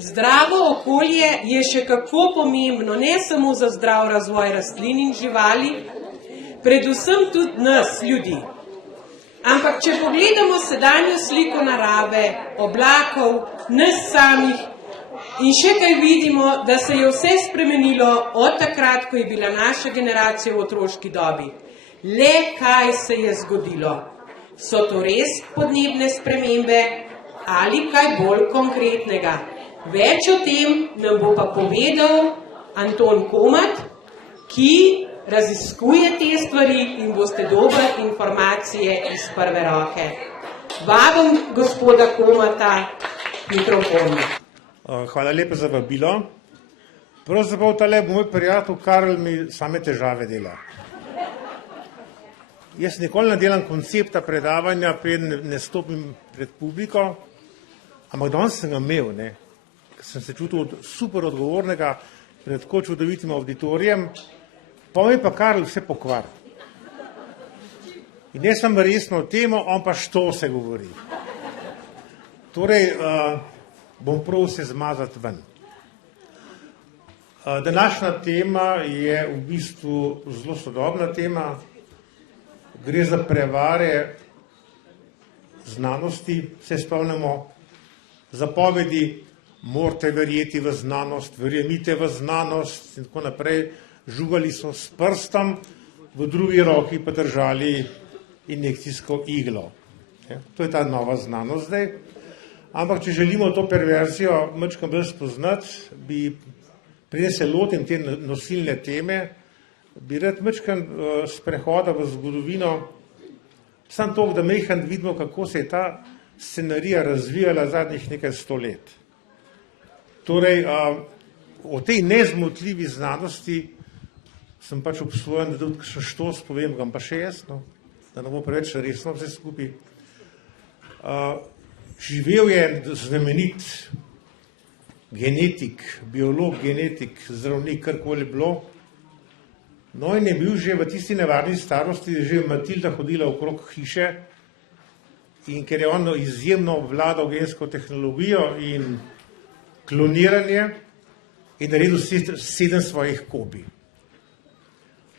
Zdravo okolje je še kako pomembno, ne samo za zdrav razvoj rastlin in živali, predvsem tudi nas, ljudi. Ampak če pogledamo sedanjo sliko narave, oblakov, nas samih in še kaj vidimo, da se je vse spremenilo od takrat, ko je bila naša generacija v otroški dobi. Le kaj se je zgodilo? So to res podnebne spremembe ali kaj bolj konkretnega? Več o tem nam bo pa povedal Anton Komat, ki raziskuje te stvari in boste dobili informacije iz prve roke. Vabim gospoda Komata mikrofonu. Hvala lepa za vabilo. Pravzaprav tale moj prijatelj Karl mi same težave dela. Jaz nikoli ne delam koncepta predavanja, preden ne stopim pred publiko, ampak danes sem ga imel, ne. Sem se čutil super odgovornega pred tako čudovitim auditorijem, pa mi pa Karl vse pokvar. In ne sem resno temo, on pa što se govori. Torej, bom prav se zmazati ven. Današnja tema je v bistvu zelo sodobna tema. Gre za prevare znanosti, se spomnimo zapovedi, morate verjeti v znanost, verjemite v znanost in tako naprej. Žugali so s prstom, v drugi roki pa držali injekcijsko iglo. To je ta nova znanost zdaj. Ampak, če želimo to perverzijo malo bolj spoznati, preden se lotim te nosilne teme, bi rad malo sprehoda v zgodovino, samo to, da majhen vidimo, kako se je ta scenarija razvijala zadnjih nekaj 100 let. Torej, o tej nezmotljivi znanosti sem pač obsojen, da tudi še što spovem, ga pa še jaz, no, da ne bo preveč resno vse skupaj. Živel je znamenit genetik, biolog, genetik, zdravnik, karkoli bilo. No in je bil že v tisti nevarni starosti, že Matilda hodila okrog hiše in ker je on izjemno obvladal gensko tehnologijo in kloniranje, je naredil 7 svojih kopij.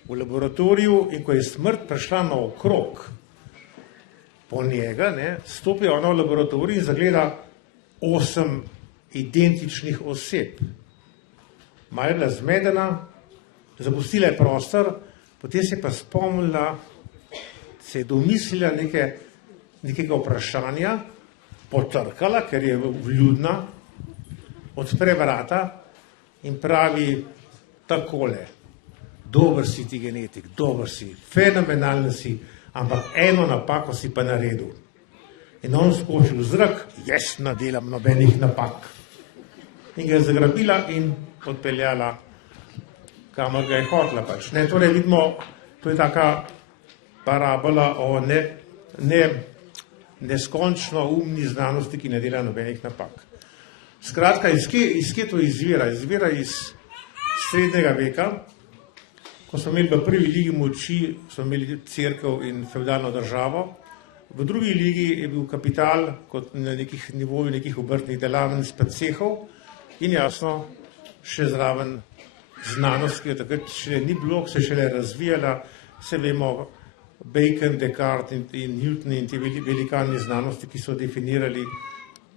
V laboratoriju, in ko je smrt prišla na okrog po njega, stopi ona v laboratorij in zagleda 8 identičnih oseb. Malo je bila zmedena, zapustila je prostor, potem se je pa spomnila, se je domislila nekega vprašanja, potrkala, ker je vljudna, odpre vrata in pravi takole: dober si ti genetik, dober si, fenomenalen si, ampak eno napako si pa naredil. In on skoči v zrak, jaz ne delam nobenih napak. In ga je zagrabila in odpeljala, kamor ga je hotela pač. Torej vidimo, to je taka parabola o neskončno umni znanosti, ki ne dela nobenih napak. Skratka, iz kje to izvira? Izvira iz srednjega veka, ko smo imeli v prvi ligi moči, smo imeli cerkev in fevdalno državo. V drugi ligi je bil kapital kot na nekih nivoju nekih obrtnih delavnic pa cehov in jasno še zraven znanost, ki jo takrat še ni bilo, se šele razvijala, se vemo, Bacon, Descartes in Newton in te velikani znanosti, ki so definirali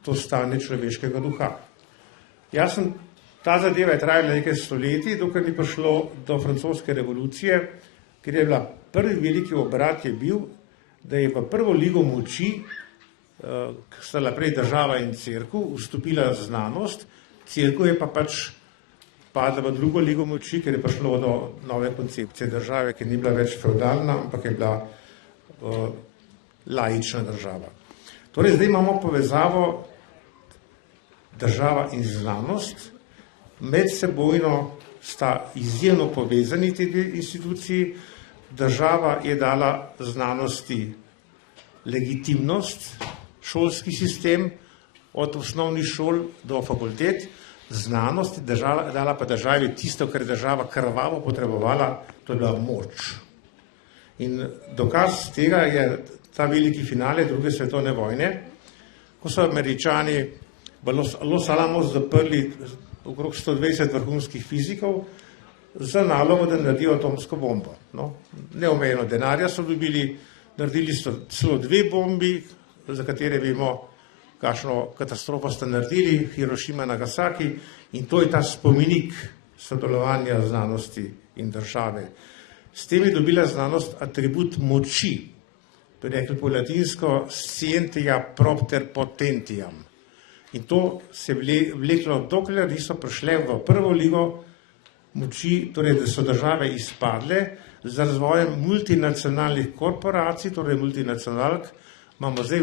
to stanje človeškega duha. Jasno, ta zadeva je trajala nekaj stoletij, dokler ni prišlo do francoske revolucije, ker je bila prvi veliki obrat je bil, da je v prvo ligo moči, sta naprej država in cerkev, vstopila znanost, cerkev je pa pač padla v drugo ligo moči, ker je prišlo do nove koncepcije države, ki ni bila več feudalna, ampak je bila laična država. Torej, zdaj imamo povezavo država in znanost, medsebojno sta izjemno povezani te dve instituciji. Država je dala znanosti legitimnost, šolski sistem, od osnovnih šol do fakultet, znanost je dala pa državi tisto, kar je država krvavo potrebovala, to je bila moč. In dokaz tega je ta veliki finale druge svetovne vojne, ko so Američani v Los Alamos zaprli okrog 120 vrhunskih fizikov za nalogo, da naredijo atomsko bombo. No, neomejeno denarja so dobili, naredili so celo 2 bombi, za katere vemo, kakšno katastrofo sta naredili, Hirošima in Nagasaki, in to je ta spomenik sodelovanja znanosti in države. S tem je dobila znanost atribut moči, to je rekli po latinsko scientia propter potentiam. In to se je vleklo, dokler niso prišle v prvo ligo moči, torej da so države izpadle z razvojem multinacionalnih korporacij, torej multinacionalk. Imamo zdaj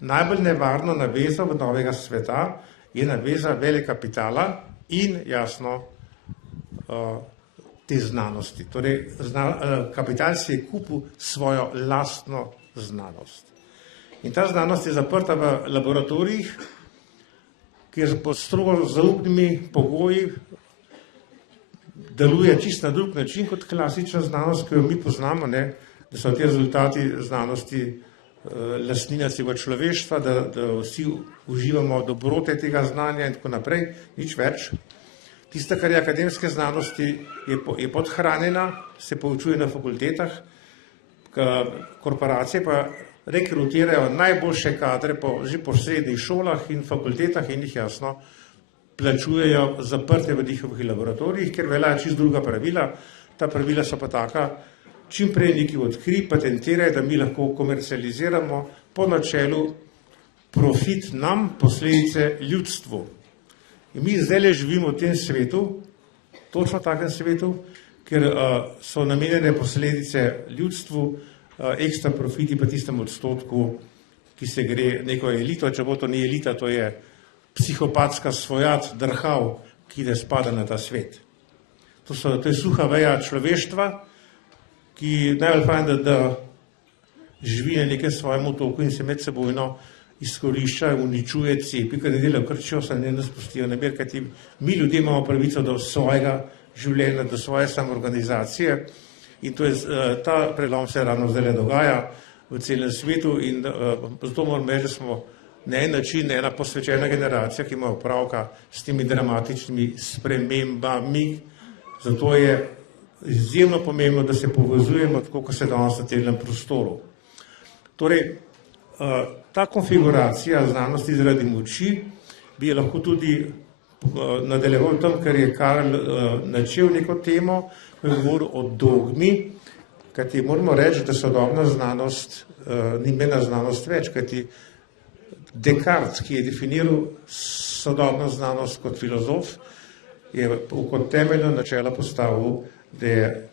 najbolj nevarno navezo v novega sveta, je naveza velekapitala in jasno te znanosti. Torej, kapital si je kupil svojo lastno znanost. In ta znanost je zaprta v laboratorijih, kjer pod strogo zaupnimi pogoji deluje čisto na drug način kot klasična znanost, ki jo mi poznamo, ne? Da so ti rezultati znanosti lastnina celega človeštva, da vsi uživamo dobrote tega znanja in tako naprej, nič več. Tista, kar je akademske znanosti, je podhranjena, se poučuje na fakultetah, korporacije pa rekrutirajo najboljše kadre že po srednjih šolah in fakultetah in jih jasno plačujejo zaprte v njihovih laboratorijih, ker veljajo čisto druga pravila. Ta pravila so pa taka, čim prej nekaj odkri, patentirajo, da mi lahko komercializiramo po načelu profit nam, posledice ljudstvu. In mi zdaj živimo v tem svetu, točno takem svetu, ker so namenjene posledice ljudstvu, ekstra profiti pa tistem odstotku, ki se gre neko elito, če bo to ni elita, to je psihopatska svojat drhav, ki ne spada na ta svet. To je suha veja človeštva, ki najbolj fajn, da živi na nekem svojem otoku in se medsebojno izkorišča, uničuje, cepi, ker ne delajo krčijo, se ne spustijo na mir, kajti mi ljudje imamo pravico do svojega življenja, do svoje samoorganizacije in ta prelom se ravno zdaj dogaja v celem svetu in zato moram reči, da smo na en način ena posvečena generacija, ki ima opravka s temi dramatičnimi spremembami, zato je izjemno pomembno, da se povezujemo tako, kot se danes na celem prostoru. Torej, ta konfiguracija znanosti zaradi moči bi lahko tudi nadaljeval tam, ker je Karl načel neko temo, ko je govoril o dogmi, kajti moramo reči, da sodobna znanost ni mena znanost več, kajti Descartes, ki je definiral sodobno znanost kot filozof, je kot temeljno načelo postavil, da je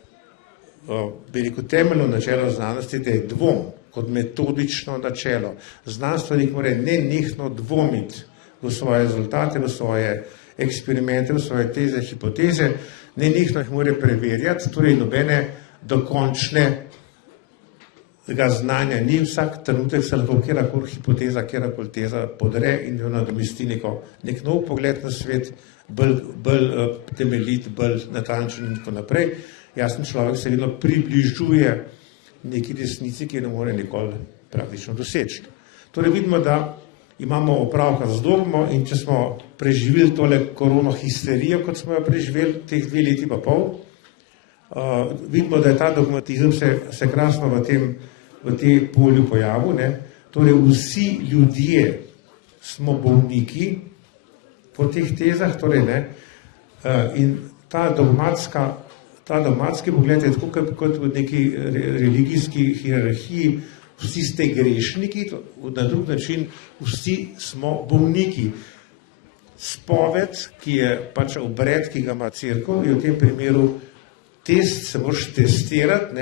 veliko temeljno načelo znanosti, da je dvom kot metodično načelo. Znanstvenik mora nenehno dvomiti v svoje rezultate, v svoje eksperimente, v svoje teze, hipoteze, nenehno jih mora preverjati, torej nobene dokončne znanja ni, vsak trenutek se lahko kjerakoli hipoteza, kjerakoli teza podre in jo nadomesti nek nov pogled na svet, bolj temeljit, bolj natančen in tako naprej. Jasen človek se vedno približuje neki resnici, ki ne more nikoli praktično doseči. Torej vidimo, da imamo opravka z dogmo in če smo preživeli tole korono histerijo, kot smo jo preživeli teh 2 leti pa pol, vidimo, da je ta dogmatizem se krasno v tem polju pojavil. Torej vsi ljudje smo bolniki po teh tezah, torej in ta dogmatski pogled je tako kot v neki religijski hierarhiji, vsi ste grešniki, na drug način vsi smo bolniki. Spoved, ki je pač obred, ki ga ima cerkev, je v tem primeru test, se moraš testirati,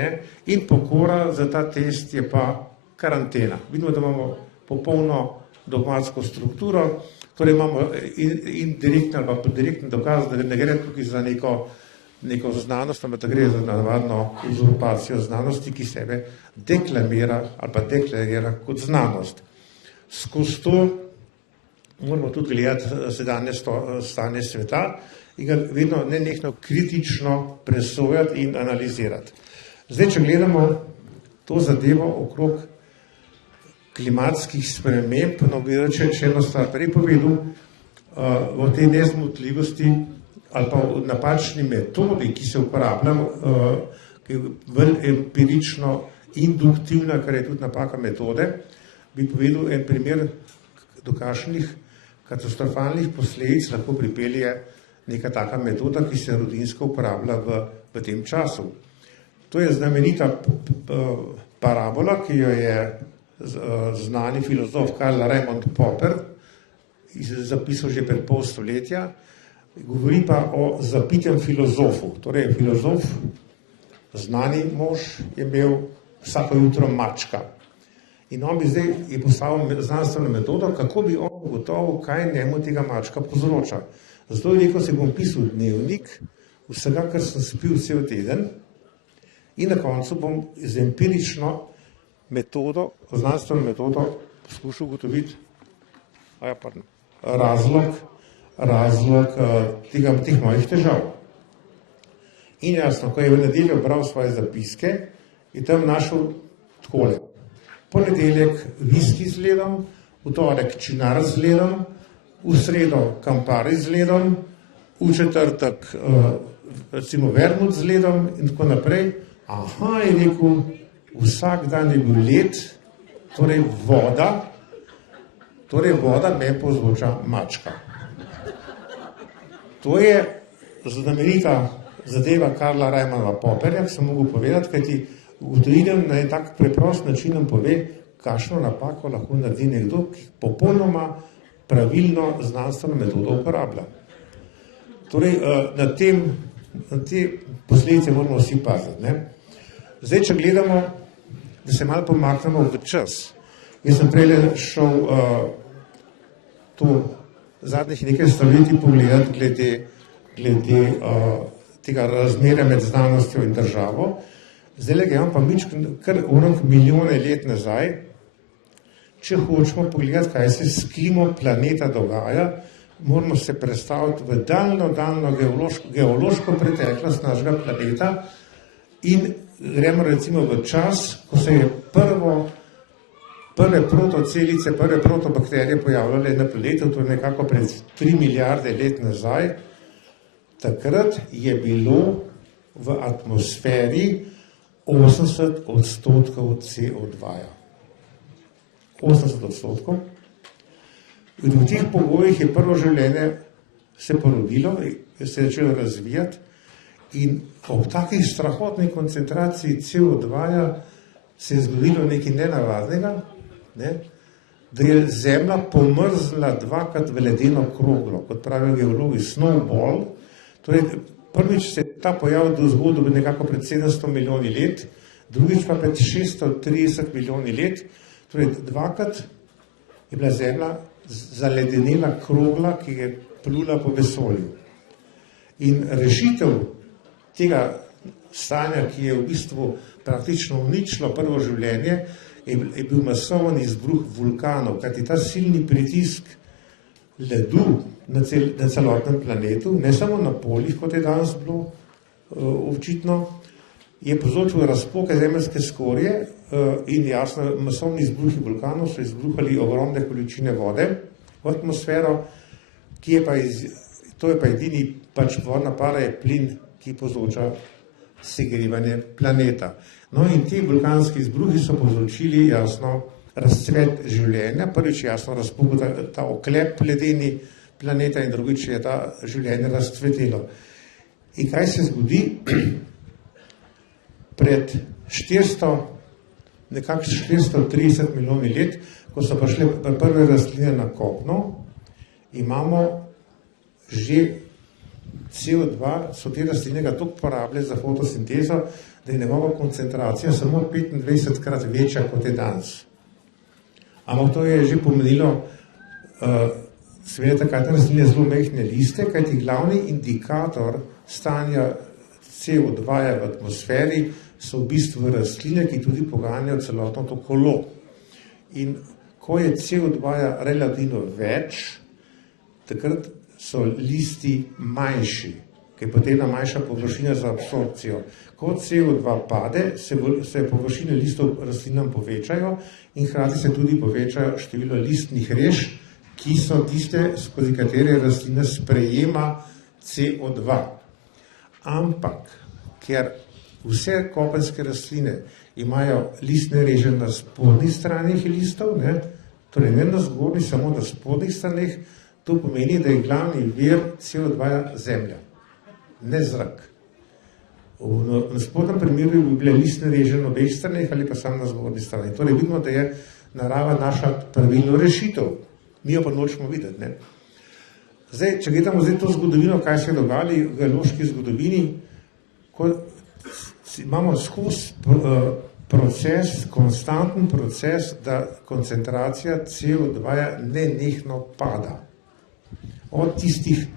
in pokora za ta test je pa karantena. Vidimo, da imamo popolno dogmatsko strukturo, torej imamo indirektni ali pa direktni dokaz, da ne gre tukaj za neko znanost, ampak da gre za navadno uzurpacijo znanosti, ki sebe deklamira ali pa deklarira kot znanost. Skozi to moramo tudi gledati sedanje stanje sveta in ga vedno nenehno kritično presojati in analizirati. Zdaj, če gledamo to zadevo okrog klimatskih sprememb, bi reče eno stvar prej povedal, o tej nezmotljivosti ali pa o napačni metodi, ki se uporablja, ki je bolj empirično induktivna, kar je tudi napaka metode, bi povedal en primer, do kakšnih katastrofalnih posledic lahko pripelje neka taka metoda, ki se rodinsko uporablja v tem času. To je znamenita parabola, ki jo je znani filozof Karl Raimund Popper zapisal že pred pol stoletja, govori pa o zapitem filozofu. Torej, filozof, znani mož, je imel vsako jutro mačka. In on bi zdaj postavil znanstveno metodo, kako bi on ugotovil, kaj njemu tega mačka povzroča. Zato je rekel, se bom pisal dnevnik vsega, kar sem spil cel teden, in na koncu bom z empirično metodo, znanstveno metodo poskušal ugotoviti razlog teh mojih težav. In jasno, ko je v nedeljo bral svoje zapiske, je tam našel takole. Ponedeljek viski z ledom, v torek činar z ledom, v sredo kampari z ledom, v četrtek recimo vermut z ledom in tako naprej. Aha, je rekel, vsak dan je bil led, torej voda me povzroča mačka. To je znamenita zadeva Karla Raimunda Popperja, ki sem mogel povedati, kajti ugotovim, na en tak preprost način nam pove, kakšno napako lahko naredi nekdo, ki popolnoma pravilno znanstveno metodo uporablja. Torej, na te posledice moramo vsi paziti, ne? Zdaj, če gledamo, da se malo pomaknemo v čas. Jaz sem prej šel to zadnjih nekaj stoletij pogledati glede tega razmerja med znanostjo in državo. Zdaj gremo pa kar milijone let nazaj, če hočemo pogledati, kaj se s klimo planeta dogaja, moramo se predstaviti v daljno geološko preteklost našega planeta in gremo recimo v čas, ko se je prve protocelice, prve protobakterije pojavljale na planetu, to je nekako pred 3 milijarde let nazaj. Takrat je bilo v atmosferi 80% CO2. 80%. In v teh pogojih je prvo življenje se porodilo, se je začelo razvijati in ob takih strahotni koncentraciji CO2 se je zgodilo nekaj nenavadnega, da je Zemlja pomrznila dvakrat v ledeno kroglo, kot pravijo geologi, snowball. Torej, prvič se je ta pojav zgodil nekako pred 700 milijoni let, drugič pa pred 630 milijoni let. Torej, dvakrat je bila Zemlja zaledenela krogla, ki je plula po vesolju. In rešitev tega stanja, ki je v bistvu praktično uničilo prvo življenje, je bil masoven izbruh vulkanov, kajti ta silni pritisk ledu na celotnem planetu, ne samo na polih, kot je danes bilo očitno, je povzročil razpoke zemeljske skorje in jasno, masovni izbruhi vulkanov so izbruhali ogromne količine vode v atmosfero, to je pa edini vodna para je plin, ki povzroča segrevanje planeta. No in ti vulkanski izbruhi so povzročili jasno razcvet življenja, prvič jasno razpukl ta oklep ledeni planeta in drugič je ta življenje razcvetelo. In kaj se zgodi? Pred 430 milijoni let, ko so prišle prve rastline na kopno, imamo že CO2, so te rastline ga toliko porabile za fotosintezo, da je njegova koncentracija samo 25krat večja, kot je danes. Ampak to je že pomenilo, seveda takrat rastline zelo mehne liste, kajti glavni indikator stanja CO2 v atmosferi so v bistvu rastline, ki tudi poganjajo celotno to kolo. In ko je CO2 relativno več, takrat so listi manjši, ker je potrebna manjša površina za absorpcijo. Ko CO2 pade, se površine listov rastlinam povečajo in hkrati se tudi poveča število listnih rež, ki so tiste, skozi katere rastlina sprejema CO2. Ampak, ker vse kopenske rastline imajo listne reže na spodnjih stranih listov, ne, torej ne na zgornjih, samo na spodnjih stranih, to pomeni, da je glavni vir CO2 zemlja, ne zrak. Na spodnjem primeru bi bile listne reže na obeh stranih ali pa samo na zgornji strani. Torej vidimo, da je narava naša pravilno rešitev. Mi jo pa nočemo videti. Ne? Zdaj, če gledamo to zgodovino, kaj se je dogajalo v geološki zgodovini, ko imamo skozi proces, konstanten proces, da koncentracija CO2 nenehno pada. Od tistih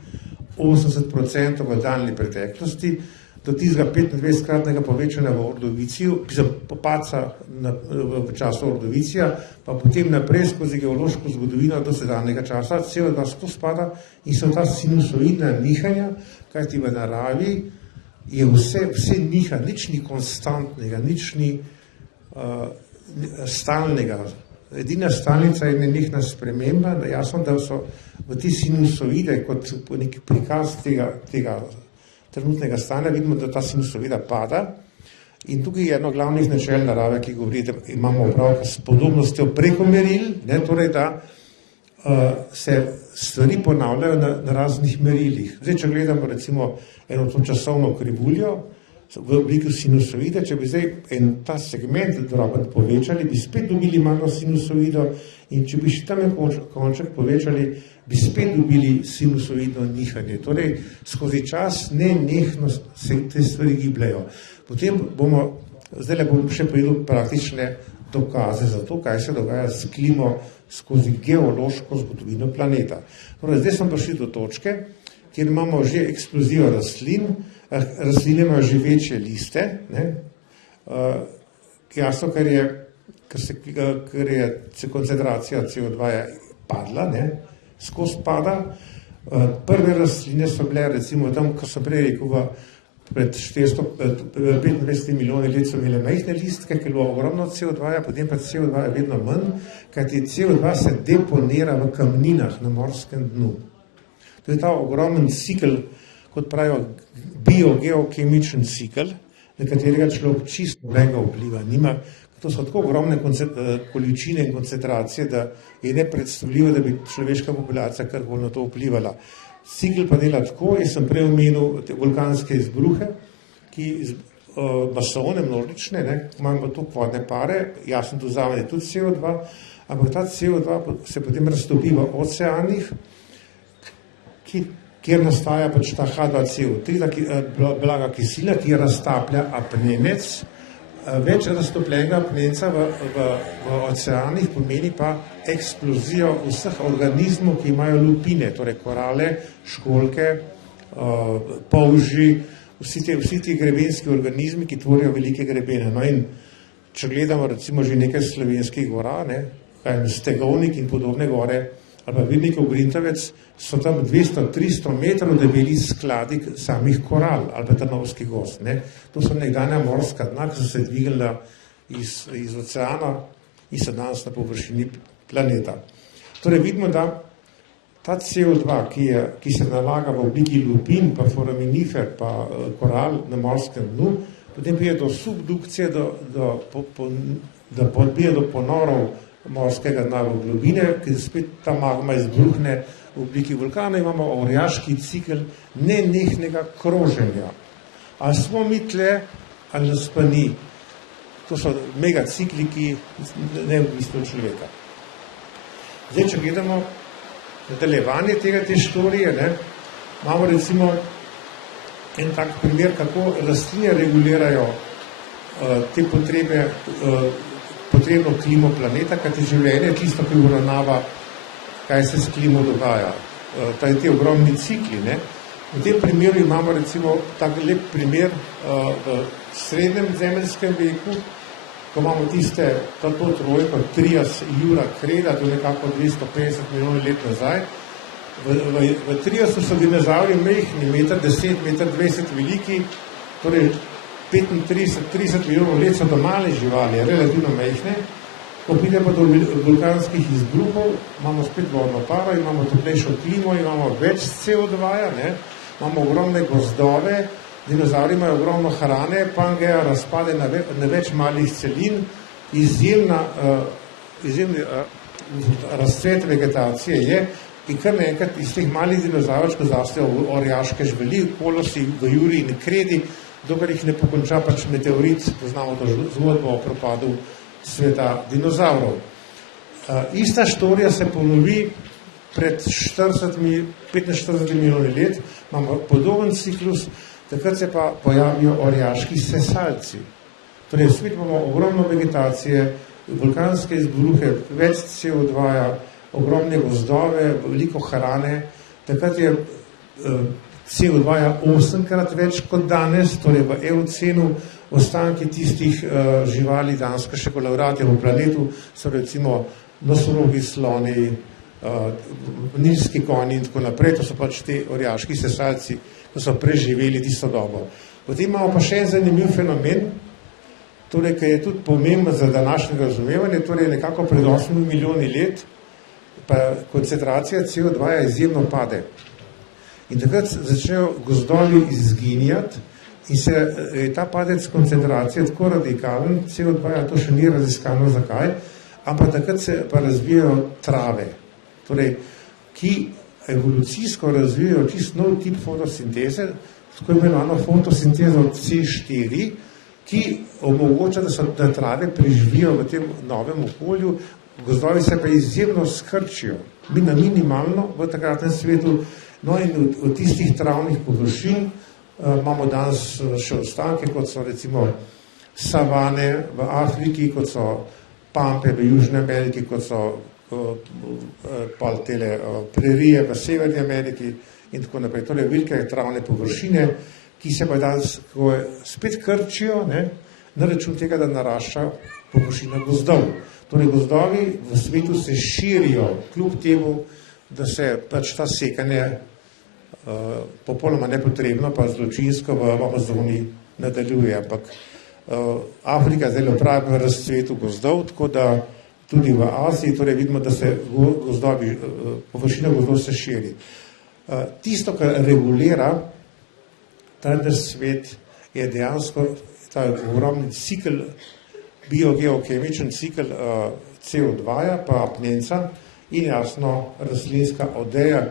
80% v daljni preteklosti do tistega 25-kratnega povečanja v Ordoviciju, popaca v času Ordovicija, pa potem naprej skozi geološko zgodovino do sedanjega časa, CO2 skozi spada in so ta sinusoidna nihanja, kajti v naravi je vse niha, nič ni konstantnega, nič ni stalnega. Edina stalnica je nenehna sprememba, jasno, da so v te sinusoide kot nek prikaz tega trenutnega stanja, vidimo, da ta sinusoida pada in tukaj je eno glavnih načel narave, ki govori, da imamo opravka s podobnostjo preko meril, ne, torej da se stvari ponavljajo na raznih merilih. Zdaj, če gledamo recimo eno to časovno krivuljo v obliki sinusoide, če bi zdaj ta segment droben povečali, bi spet dobili malo sinusoido in če bi še tam en konček povečali, bi spet dobili sinusoidno nihanje. Torej, skozi čas nenehno se te stvari gibljajo. Potem zdaj bom še povedal praktične dokaze za to, kaj se dogaja s klimo skozi geološko zgodovino planeta. Torej, zdaj smo prišli do točke, kjer imamo že eksplozijo rastlin, rastline imajo že večje liste, ne? Jasno, ker je koncentracija CO2 padla, ne? Skozi pada. Prve rastline so bile, recimo tam, ko sem prej rekel, pred 425 milijoni let so imele majhne listke, ker je bilo ogromno CO2, potem pa CO2 je vedno manj, kajti CO2 se deponira v kamninah na morskem dnu. To je ta ogromen cikl, kot pravijo, biogeokemičen cikl, na katerega človek čisto nobenega vpliva nima. To so tako ogromne količine in koncentracije, da je nepredstavljivo, da bi človeška populacija karkoli na to vplivala. Cikl pa dela tako, jaz sem prej omenil te vulkanske izbruhe, ki masovne, množične, imamo tu vodne pare, jasno tu zraven je tudi CO2, ampak ta CO2 se potem raztopi v oceanih, kjer nastaja pač ta H2CO3, blaga kisika, ki raztaplja apnenec. Več raztopljenega apnenca v oceanih pomeni pa eksplozijo vseh organizmov, ki imajo lupine, torej korale, školjke, polži, vsi ti grebenski organizmi, ki tvorijo velike grebene. No in če gledamo recimo že nekaj slovenskih gora, Stegovnik in podobne gore, ali pa Vidnikov Grintovec, so tam 200-300 metrov debeli skladi samih koral, ali pa Trnovski gozd. To so nekdanja morska dna, ki so se dvignila iz oceana in so danes na površini planeta. Torej vidimo, da ta CO2, ki se nalaga v obliki lupin, pa foraminifer, pa koral na morskem dnu, potem pride do subdukcije, da pride do ponorov morskega dna v globine, ki spet ta magma izbruhne v obliki vulkana, imamo orjaški cikl nenehnega kroženja. Ali smo mi tle, ali nas pa ni. To so megacikli, ki ne v bistvu človeka. Zdaj, če gledamo nadaljevanje te štorije, imamo recimo en tak primer, kako rastline regulirajo te potrebno klimo planeta, kajti življenje je tisto, ki uravnava, kaj se s klimo dogaja. Te ogromni cikli. V tem primeru imamo recimo tak lep primer v srednjem zemeljskem veku, ko imamo to trojko Trias, Jura, Kreda, to je nekako 250 milijonov let nazaj. V Triasu so dinozauri majhni, 1,10 m, 1,20 m veliki, torej 35-30 milijonov let so to male živali, relativno majhne. Ko pride pa do vulkanskih izbruhov, imamo spet vodno paro, imamo toplejšo klimo, imamo več CO2, ne? Imamo ogromne gozdove, dinozauri imajo ogromno hrane, Pangeja razpade na več malih celin, izjemni razcvet vegetacije je in kar naenkrat iz teh malih dinozavrov, ko zastajo orjaške žveli, kolosi v Juri in Kredi, dokler jih ne pokonča pač meteorit, poznamo to zgodbo o propadu sveta dinozavrov. Ista štorija se ponovi pred 45 milijoni let, imamo podoben ciklus, takrat se pa pojavijo orjaški sesalci. Torej, spet imamo ogromno vegetacije, vulkanske izbruhe, več CO2-ja, ogromne gozdove, veliko hrane. Takrat je CO2-ja 8-krat več kot danes, torej v Eocenu ostanki tistih živali, danes še kolavratje v planetu, so recimo nosorogi, sloni, nilski konji in tako naprej, to so pač ti orjaški sesalci, ki so preživeli tisto dobo. Potem imamo pa še en zanimiv fenomen, torej, ki je tudi pomemben za današnje razumevanje, torej nekako pred 8 milijoni let, pa koncentracija CO2 izjemno pade. In takrat začnejo gozdovi izginjati in se je ta padec koncentracije tako radikalen, CO2, to še ni raziskano zakaj, ampak takrat se pa razvijajo trave, torej, ki evolucijsko razvijajo čist nov tip fotosinteze, tako imenovano fotosintezo C4, ki omogoča, da trave preživijo v tem novem okolju, gozdovi se pa izjemno skrčijo, na minimalno v takratnem svetu, no in od tistih travnih površin imamo danes še ostanke, kot so recimo savane v Afriki, kot so pampe v Južni Ameriki, kot so prerije v Severni Ameriki in tako naprej. Torej, velike travne površine, ki se pa danes spet krčijo, ne, na račun tega, da narašča površina gozdov. Torej, gozdovi v svetu se širijo, kljub temu, da se pač ta sekanje popolnoma nepotrebno, pa zločinsko v Amazoni nadaljuje, ampak Afrika zdaj pravi v razcvetu gozdov, tako da tudi v Aziji, torej vidimo, da se gozdovi, površina gozdov se širi. Tisto, kar regulira ta svet, je dejansko ta ogromni cikl, biogeokemičen cikl CO2-ja, pa apnenca in jasno rastlinska odeja,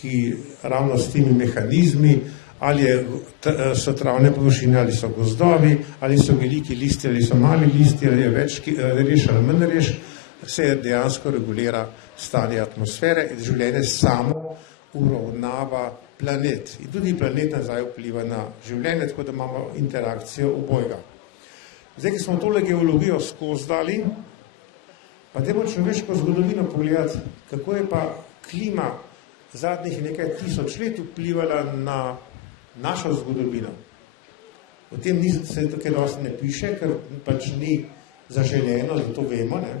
ki ravno s temi mehanizmi, ali so travne površine, ali so gozdovi, ali so veliki listi, ali so mali listi, ali je več reš ali manj reš, se dejansko regulira stanje atmosfere in življenje samo uravnava planet. In tudi planet nazaj vpliva na življenje, tako da imamo interakcijo obojega. Zdaj, ki smo tole geologijo skozi dali, pa dajmo človeško zgodovino pogledati, kako je pa klima zadnjih nekaj tisoč let vplivala na našo zgodovino. O tem se tukaj dosti ne piše, ker pač ni zaželeno, da to vemo, ne?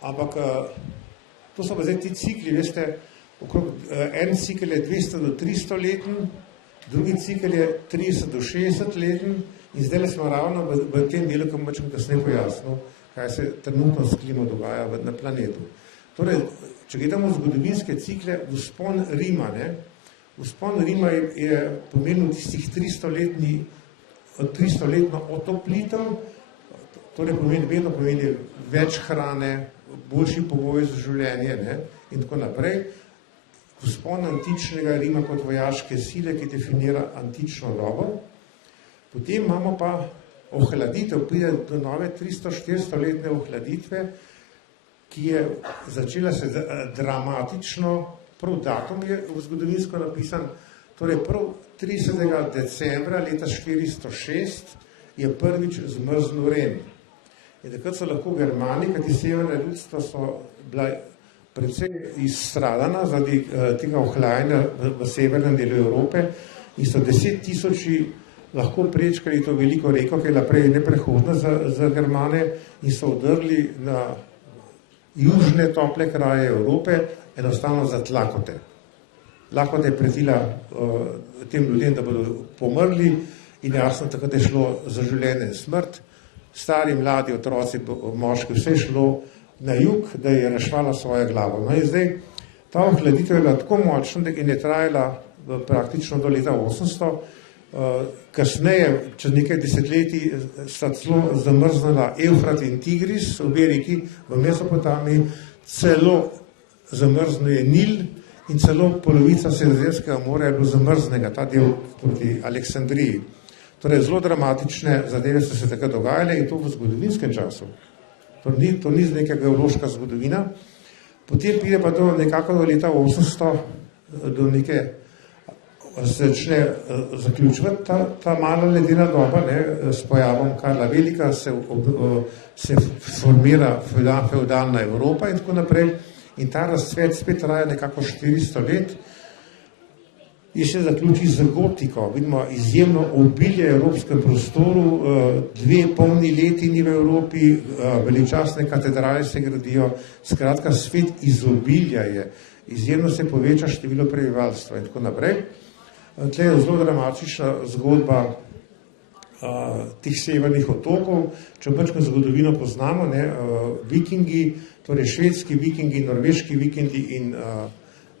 Ampak to so pa zdaj ti cikli, veste, en cikl je 200 do 300 leten, drugi cikl je 30 do 60 leten in zdaj smo ravno v tem delu, ko močem kasneje pojasnil, kaj se trenutno s klimo dogaja na planetu. Torej, če gledamo zgodovinske cikle, vzpon Rima, ne? Vzpon Rima je pomenil tistih 300-letno otoplitev, torej vedno pomeni več hrane, boljši pogoj za življenje, ne? In tako naprej. Vzpon antičnega Rima kot vojaške sile, ki definira antično dobo. Potem imamo pa ohladitev, pride do nove 300-400-letne ohladitve, ki je začela se dramatično, prav datum je v zgodovinsko napisan, torej prav 30. decembra leta 406 je prvič zmrznil Ren. In takrat so lahko Germani, kajti severna ljudstva so bila predvsem izstradana zaradi tega ohlajanja v severnem delu Evrope in so 10 tisoči lahko prečkali to veliko reko, ki je bila prej neprehodna za Germane in so odrli na južne tople kraje Evrope, enostavno za tlakote. Lakota je pretila tem ljudem, da bodo pomrli in jasno, tako da je šlo za življenje in smrt. stari, mladi, otroci, moški, vse je šlo na jug, da je rešvala svojo glavo. No in zdaj, ta ohladitev je bila tako močna in je trajala praktično do leta 800. Kasneje, čez nekaj desetletij, sta celo zamrznila Evfrat in Tigris, obe reki v Mesopotamiji, celo zamrznil je Nil in celo polovica Sredozemskega morja je bilo zamrznega, ta del proti Aleksandriji. Torej, zelo dramatične zadeve so se takrat dogajale in to v zgodovinskem času. To ni neka geološka zgodovina. Potem pride pa to nekako do leta 800, do neke se začne zaključovati ta mala ledena doba, s pojavom Karla Velika se formira feudalna Evropa in tako naprej. In ta razcvet spet traja nekako 400 let in se zaključi z gotiko. Vidimo izjemno obilje v evropskem prostoru, 2 polni letini v Evropi, veličastne katedrale se gradijo, skratka svet izobilja je, izjemno se poveča število prebivalstva in tako naprej. Tle je zelo dramatična zgodba teh severnih otokov, če pač zgodovino poznamo, vikingi, torej švedski vikingi, norveški vikingi in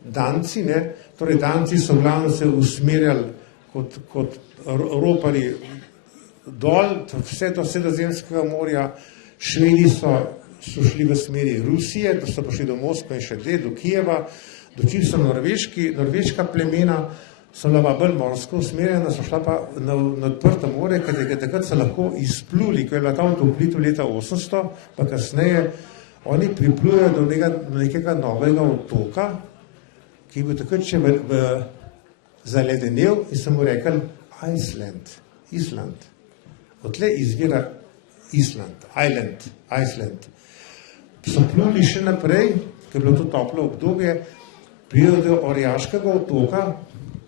Danci, torej Danci so glavno se usmerjali kot roparji dol, vse do Sredozemskega morja, Švedi so šli v smeri Rusije, da so prišli do Moskve in še dlje, do Kijeva, dočim so norveška plemena, so bila bolj morsko usmerjena, so šla pa na odprto more, ker takrat so lahko izpluli, ko je bila ta otoplitev leta 800, pa kasneje oni priplujejo do nekega novega otoka, ki je bil takrat še zaledenel in so mu rekli Island. Odtle izvira Iceland. So pluli še naprej, ker je bilo to toplo obdobje, pridejo do Orjaškega otoka,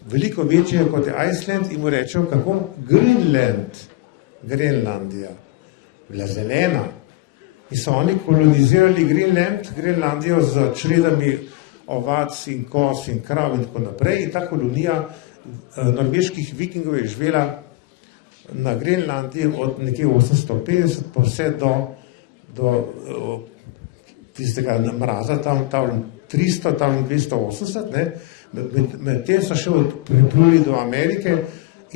veliko večje kot je Iceland in mu rečejo, kako Grenlandija, bila zelena. In so oni kolonizirali Grenlandijo z čredami ovac in kos in krav in tako naprej. In ta kolonija norveških vikingov je živela na Grenlandiji od nekje 850 pa vse do tistega mraza, tam 300, tam 280, Med tem so še pripluli do Amerike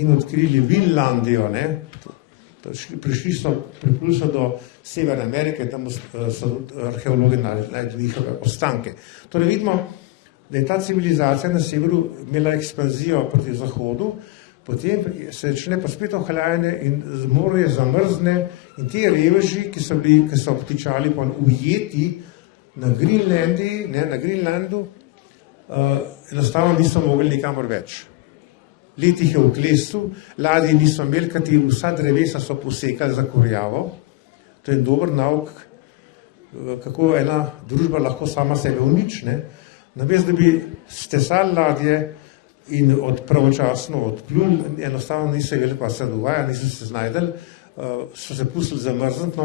in odkrili Vinlandijo, pripluli so do Severne Amerike, tam so arheologi našli njihove ostanke. Torej vidimo, da je ta civilizacija na severu imela ekspanzijo proti zahodu, potem se začne pa spet ohlajanje in morje zamrzne in ti reveži, ki so obtičali pa ujeti na Grenlandu, enostavno niso mogli nikamor več. Let jih je v klestu, ladji niso imeli, kajti vsa drevesa so posekali za kurjavo. To je dober nauk, kako ena družba lahko sama sebe uniči. Namesto da bi stesali ladje in pravočasno odpluli, enostavno niso vedeli, kaj se dogaja, niso se znajdeli, so se pustili zamrzniti.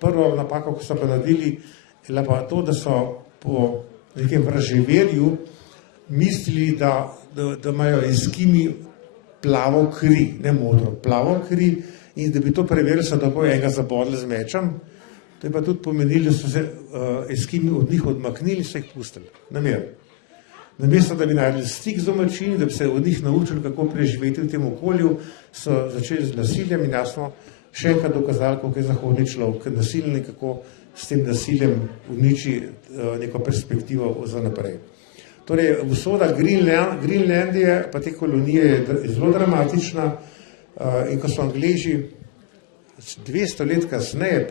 Prvo napako, ko so pa naredili, je pa to, da so po nekem vraževerju mislili, da imajo Eskimi plavo kri, ne modro, plavo kri in da bi to preverili, so da bo enega zabodli z mečem. To je pa tudi pomenili, da so se Eskimi od njih odmaknili, so jih pustili, namer. Namesto, da bi naredili stik z domačini, da bi se od njih naučili, kako preživeti v tem okolju, so začeli z nasiljem in jasno še enkrat dokazali, kako je zahodni človek nasilni, kako s tem nasiljem uniči neko perspektivo za naprej. Torej, usoda Grenlandije pa te kolonije je zelo dramatična in ko so Angleži 200 let kasneje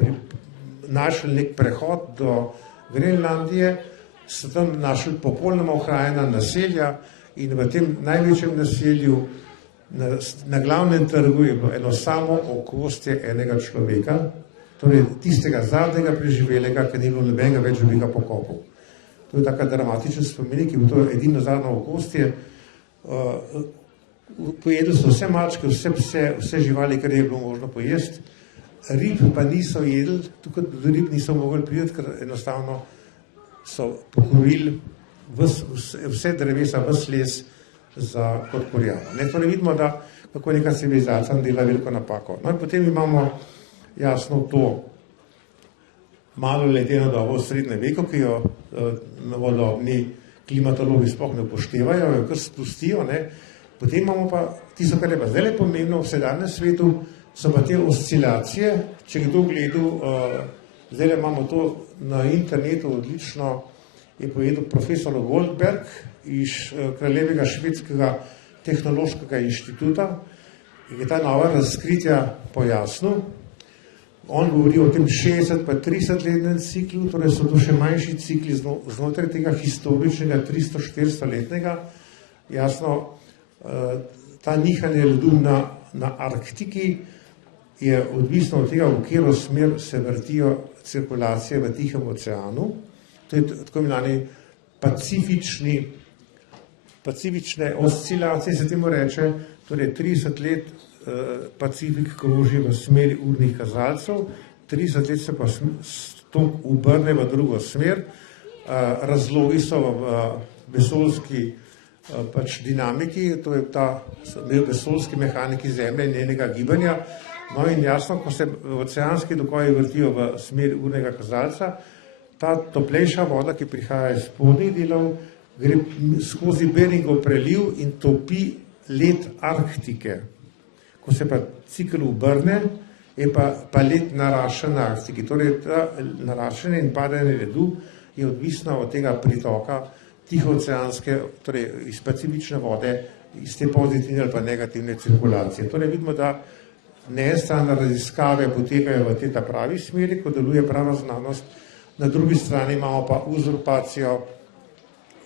našli nek prehod do Grenlandije, so tam našli popolnoma ohranjena naselja in v tem največjem naselju na glavnem trgu je bilo eno samo okostje enega človeka, torej tistega zadnjega preživelega, ki ni bilo nobenega več živega pokopov. To je taka dramatičen spomenik, ki je to edino zadnjo okostje. Pojedli so vse mačke, vse pse, vse živali, kar je bilo možno pojesti. Rib pa niso jedli, tukaj do rib niso mogli priti, ker enostavno so pokorili vse drevesa, vse les kot kurjavo. Torej vidimo, da kako neka civilizacija dela veliko napako. No in potem imamo jasno to malo ledeno dobo v srednjem veku, ki jo novodobni klimatologi sploh ne upoštevajo, jo kar spustijo, ne. Potem imamo pa tisto, kar je pa zdaj pomembno v sedanjem svetu, so pa te oscilacije. Če kdo gledal, zdaj imamo to na internetu odlično, je povedal profesor Goldberg iz Kraljevega švedskega tehnološkega inštituta, ki je ta nova razkritja pojasnil. On govori o tem 60 pa 30-letnem ciklu, torej so to še manjši cikli znotraj tega historičnega 300-400 letnega. Jasno, ta nihanje ledu na Arktiki je odvisno od tega, v katero smer se vrtijo cirkulacije v Tihem oceanu. To je tako imenovani pacifične oscilacije, se temu reče, torej 30 let Pacifik kroži v smeri urnih kazalcev, 30 let se pa tok obrne v drugo smer. Razlogi so v vesoljski dinamiki, to je ta vesoljski mehaniki Zemlje in njenega gibanja. No in jasno, ko se oceanski tokovi vrtijo v smeri urnega kazalca, ta toplejša voda, ki prihaja iz spodnjih delov, gre skozi Beringov preliv in topi led Arktike. Ko se pa cikl obrne, je pa led naraščen na Arktiki. Torej, naraščanje in padanje ledu je odvisno od tega pritoka tihooceanske, torej iz pacifične vode, iz te pozitivne ali pa negativne cirkulacije. Torej, vidimo, da nestrane raziskave potekajo v tej pravi smeri, ko deluje prava znanost, na drugi strani imamo pa uzurpacijo,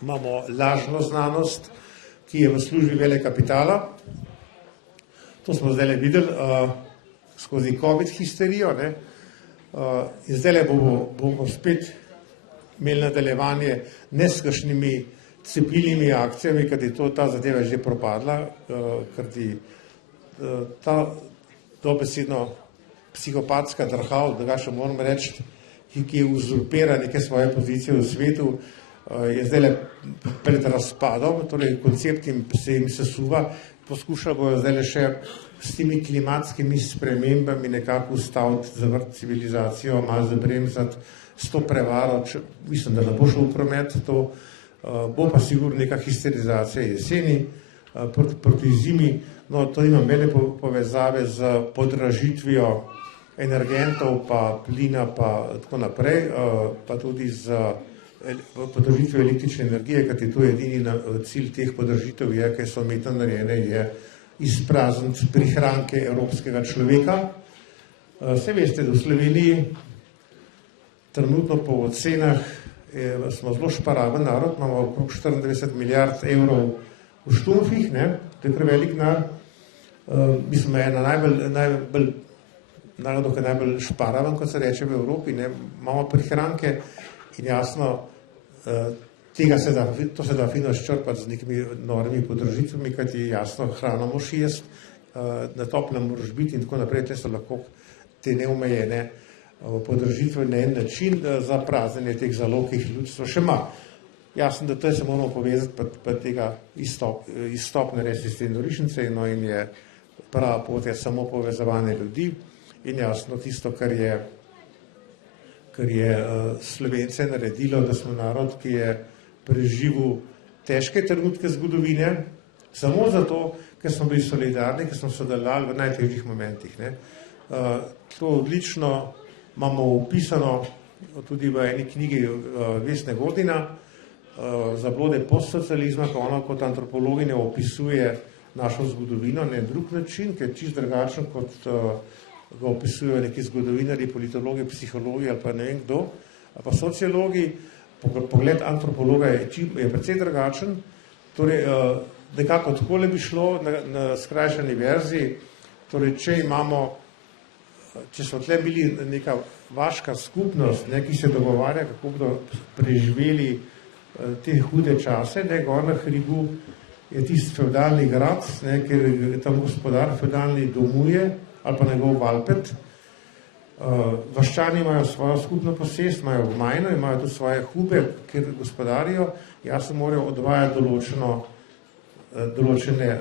imamo lažno znanost, ki je v službi velekapitala. To smo zdaj videli skozi COVID histerijo, ne? In zdaj bomo spet imeli nadaljevanje ne s kakšnimi cepilnimi akcijami, ker je ta zadeva že propadla, ker ta dobesedno psihopatska drhal, da ga še moram reči, ki uzurpira neke svoje pozicije v svetu, je zdaj pred razpadom, torej koncept se jim sesuva. Poskušali bojo zdaj še s temi klimatskimi spremembami nekako ustaviti, zavrti civilizacijo, malo zabremzati s to prevaro, mislim, da ne bo šel v promet, to bo pa sigurno neka histerizacija jeseni proti zimi. No, to ima mene povezave z podražitvijo energentov, pa plina, pa tako naprej, pa tudi z podražitvijo električne energije, kajti to je edini cilj teh podražitev je, ker so umetno narejene, je izprazniti prihranke evropskega človeka. Saj veste, da v Sloveniji trenutno po ocenah smo zelo šparaven narod, imamo okrog 94 milijard evrov v štumfih, to je prevelik denar. Mi smo ena narodov, ki je najbolj šparaven, kot se reče v Evropi, imamo prihranke in jasno, to se da fino izčrpati z nekimi norimi podražitvami, kajti jasno, hrano moraš jesti, na toplem moraš biti in tako naprej, te so lahko te neomejene podražitve na en način za praznjenje teh zalog, ki jih ljudstvo še ima. Jasno, da to se moramo povezati pa tega izstop narediti iz te norišnice, no in je prava pot je samo povezovanje ljudi in jasno tisto, kar je Slovence naredilo, da smo narod, ki je preživel težke trenutke zgodovine, samo zato, ker smo bili solidarni, ker smo sodelovali v najtežjih momentih. To odlično imamo opisano tudi v eni knjigi Vesne Godina, Zablode postsocializma, ko ona kot antropologinja opisuje našo zgodovino na drug način, ki je čisto drugačen, kot ga opisujejo neki zgodovinari, politologi, psihologi ali pa ne vem kdo, ali pa sociologi. Pogled antropologa je precej drugačen. Torej, nekako takole bi šlo na skrajšani verziji. Torej, če so tle bili neka vaška skupnost, ki se dogovarja, kako bodo preživeli te hude čase, gor na hribu je tisti feudalni grad, kjer tam gospodar feudalni domuje, ali pa njegov valpet. Vaščani imajo svojo skupno posest, imajo gmajno, imajo tudi svoje hube, kjer gospodarijo, jasno morajo odvajati določene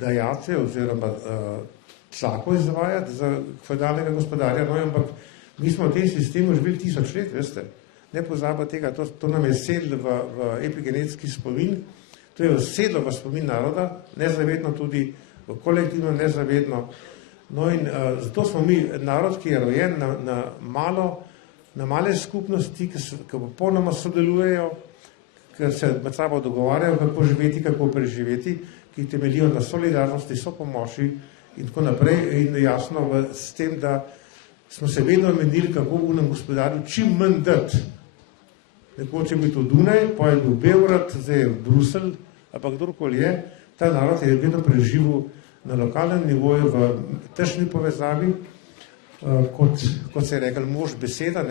dajatve oziroma tlako izvajati za feudalnega gospodarja, no, ampak mi smo v tem sistemu živeli 1000 let, veste. Ne pozabite tega, to nam je sedlo v epigenetski spomin, to je sedlo v spomin naroda, nezavedno tudi, v kolektivno nezavedno. No in zato smo mi narod, ki je rojen na male skupnosti, ki popolnoma sodelujejo, ker se med sabo dogovarjajo, kako živeti, kako preživeti, ki temeljijo na solidarnosti, sopomoči in tako naprej. In jasno s tem, da smo se vedno menili, kako v nam gospodarju čim manj dati. Nekoč je bil to Dunaj, pa je bil Beograd, zdaj je Bruselj, ampak kdorkoli je, ta narod je vedno preživel na lokalnem nivoju v tržni povezavi, kot se je rekel, mož beseda,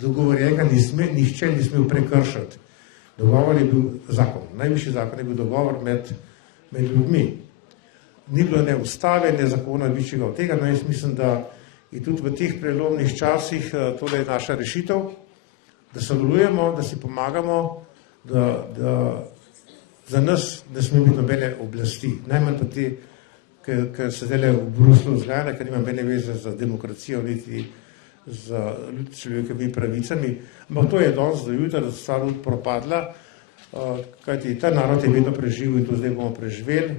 dogovorjenega nihče ni smel prekršati. Dogovor je bil zakon, najvišji zakon je bil dogovor med ljudmi. Ni bilo ne ustave, ne zakona višjega od tega, no jaz mislim, da je tudi v teh prelomnih časih tole je naša rešitev, da sodelujemo, da si pomagamo, da za nas ne sme biti nobene oblasti. Najmanj pa te, ker se zdaj v Bruslu zgajane, ker nima nobene veze za demokracijo, niti z človekovimi pravicami. Ampak to je danes do jutra, da stvar propadla, kajti ta narod je vedno preživel in to zdaj bomo preživeli.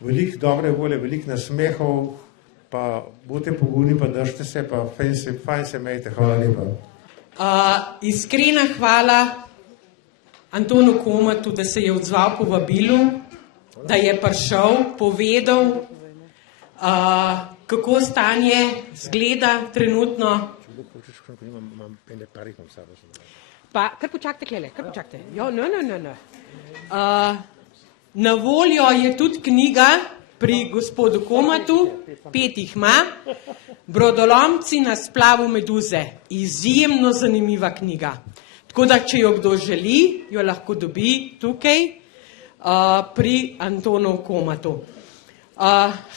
Veliko dobre volje, veliko nasmehov, pa bodite pogumni, pa držite se, pa fajn se imejte. Hvala lepa. Iskrena hvala Antonu Komatu, da se je odzval povabilu, da je prišel, povedal, kako stanje zgleda trenutno. Pa, kar počakajte, klele, kar počakajte. Jo, ne. Na voljo je tudi knjiga pri gospodu Komatu, 5 jih ima, Brodolomci na splavu Meduze. Izjemno zanimiva knjiga. Tako da, če jo kdo želi, jo lahko dobi tukaj pri Antonu Komatu.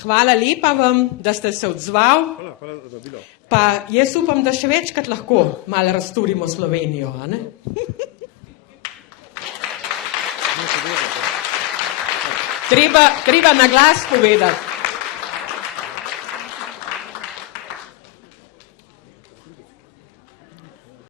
Hvala lepa vam, da ste se odzval. Pa jaz upam, da še večkrat lahko malo razturimo Slovenijo. A ne? Treba na glas povedati.